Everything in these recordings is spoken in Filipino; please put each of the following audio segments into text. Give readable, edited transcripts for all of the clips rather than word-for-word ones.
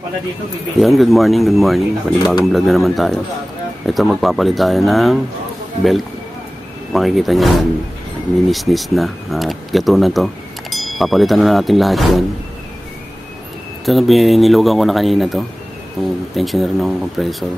Yan, good morning, good morning. Panibagong vlog na naman tayo. Ito, magpapalit tayo ng belt. Makikita nyo yan, ninis-nis na. At gato na to. Papalitan na natin lahat yan. Ito, nilugan ko na kanina to. Itong tensioner ng compressor.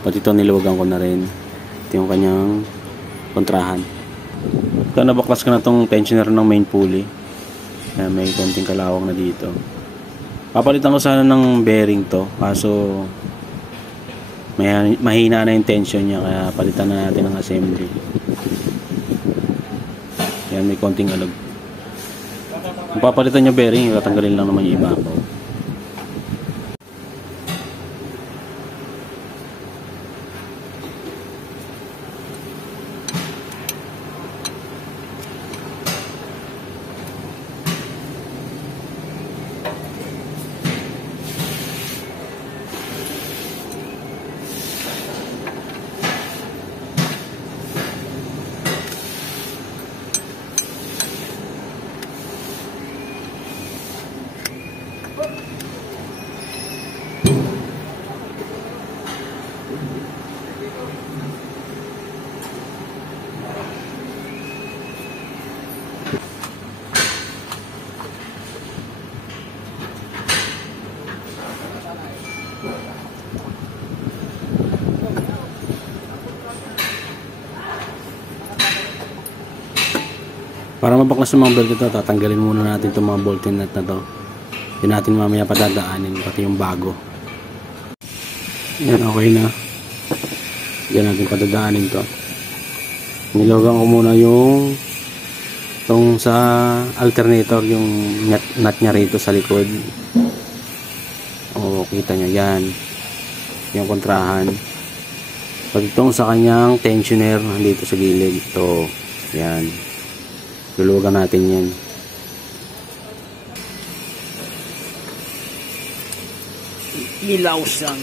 Pati ito, nilugan ko na rin. Ito yung kanyang kontrahan. Ito, nabaklas ko na itong tensioner ng main pulley. May konting kalawang na dito. Papalitan ko sana ng bearing to, kaso mahina na yung tension niya, kaya palitan na natin ng assembly. Yan, may konting alag. Kung papalitan yung bearing, tatanggalin lang naman yung ibabaw. Para mabaklas yung mga belt ito, tatanggalin muna natin itong mga bolting nut na to. Hindi natin mamaya padadaanin, pati yung bago. Yan, okay na. Yan natin padadaanin to. Nilogan ko muna yung itong sa alternator, yung nut nya rito sa likod. O, kita nyo, yan. Yung kontrahan. Pag itong sa kanyang tensioner, dito sa gilid. Ito, yan. Luluwagan natin yan. Ilaw siyang.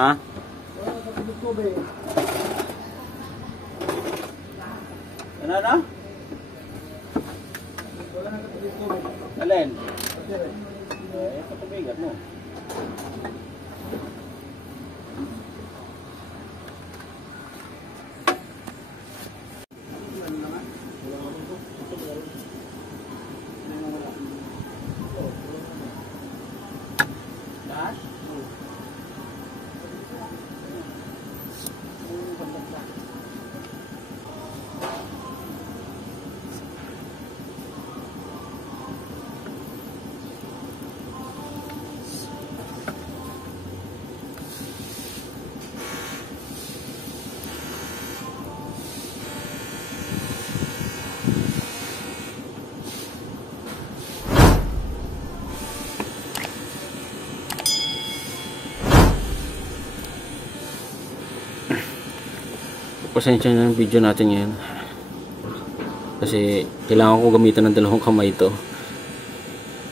Ha? Ano na? Alin? Ito pabigat mo. Pasensya na yung video natin ngayon kasi kailangan ko gamitan ng dalawang kamay ito.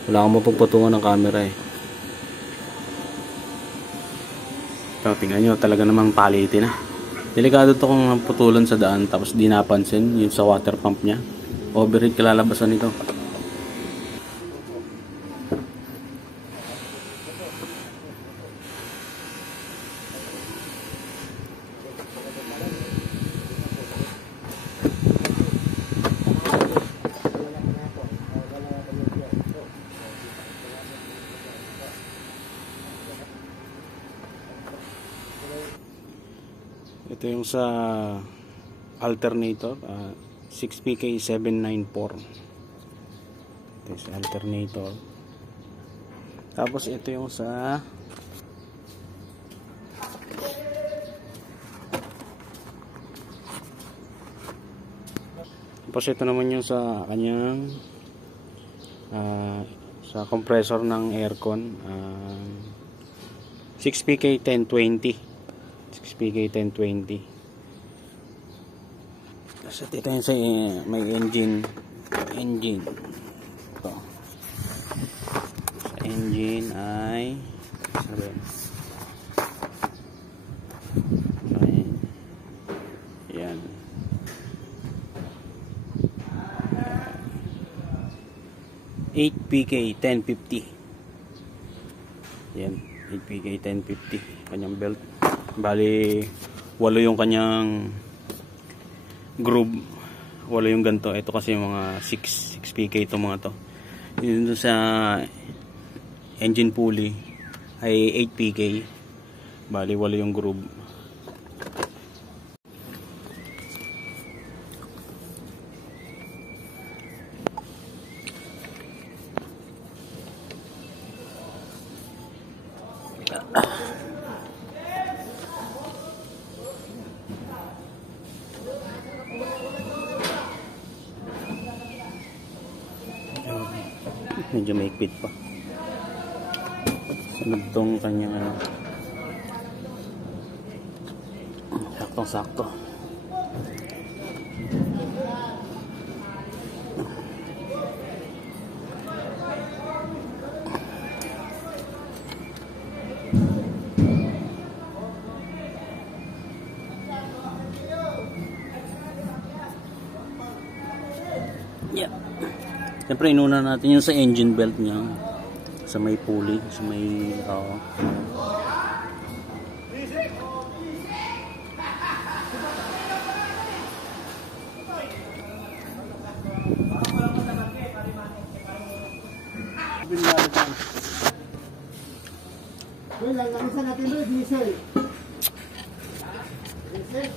Wala akong mapagpatungan ng camera eh. So, tingnan nyo, talaga namang palitin na. Delikado to kung putulan sa daan tapos di napansin yung sa water pump nya. Overheat kalalabasan nito. Ito yung sa alternator 6PK794. Ito yung sa alternator. Tapos ito yung sa tapos ito naman yung sa kanyang sa compressor ng aircon, 6PK 1020. 6PK 1020. Tapos ito yung sa may engine ito. Sa engine ay yan. 8PK 1050. Yan, 8PK 1050 kanyang belt. Bali 8 yung kanyang groove, 8 yung ganito. Ito kasi yung mga 6PK itong mga to. Yun sa engine pulley ay 8PK. Bali 8 yung groove. Medyo maikpit pa. Sunod tong kanyang saktong-sakto. Yeah. Siyempre inuna natin yung sa engine belt niya, sa may pulley, sa may lang lamisan natin doon, diesel. Diesel.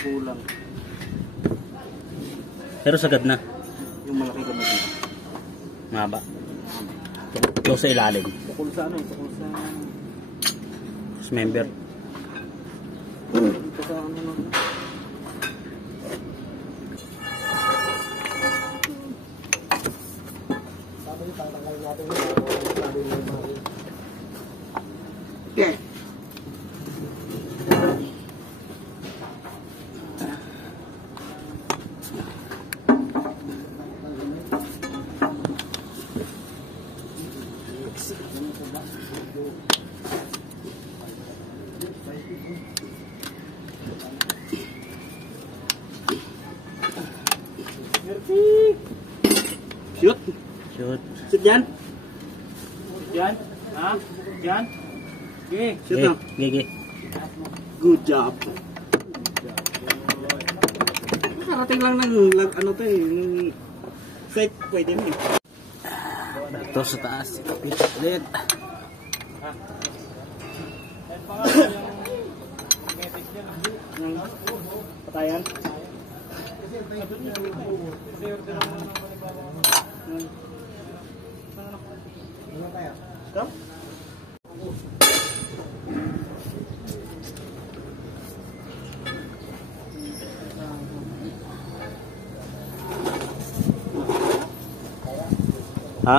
Kulang. Pero sagad na. Yung malaki gamot na. Mahaba. Ito sa ilalim. Tukol sa ano? Tukol sa... Sa member. Dito sa ano na. Sabi yung tatanggal natin yung sabi yung mahal. Okay. Shoot. Shoot. Shoot yan? Yan. Ha? Yan. Okay. Shoot na. Gigi. Good job. Nakarating lang ng ano to eh. Ng site pwede mo eh. Ito sa taas. Kapit ulit. Patayan. Stop. Ha?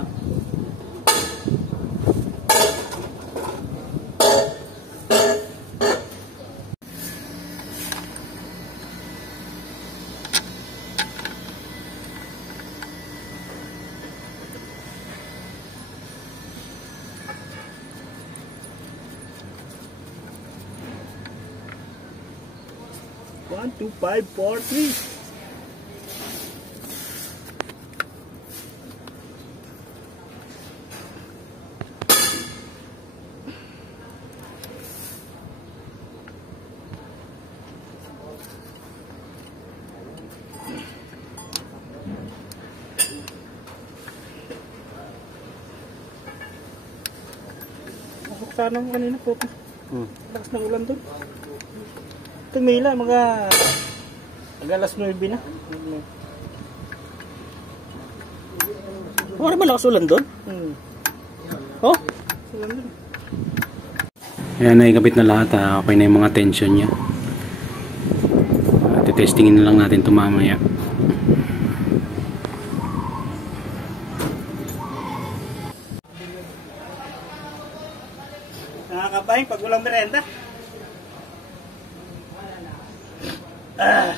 One, two, five, four, three. Pasok sana ako kanina po. Lakas ng ulan doon. Tumila, mag-alas 9 na. Wala ba lakas ulan doon? Oh? Ulan doon. Ayan, naikabit na lahat ha. Okay na yung mga tension niya. Testingin na lang natin ito mamaya. Nakakabahin pag walang merenda. Ah.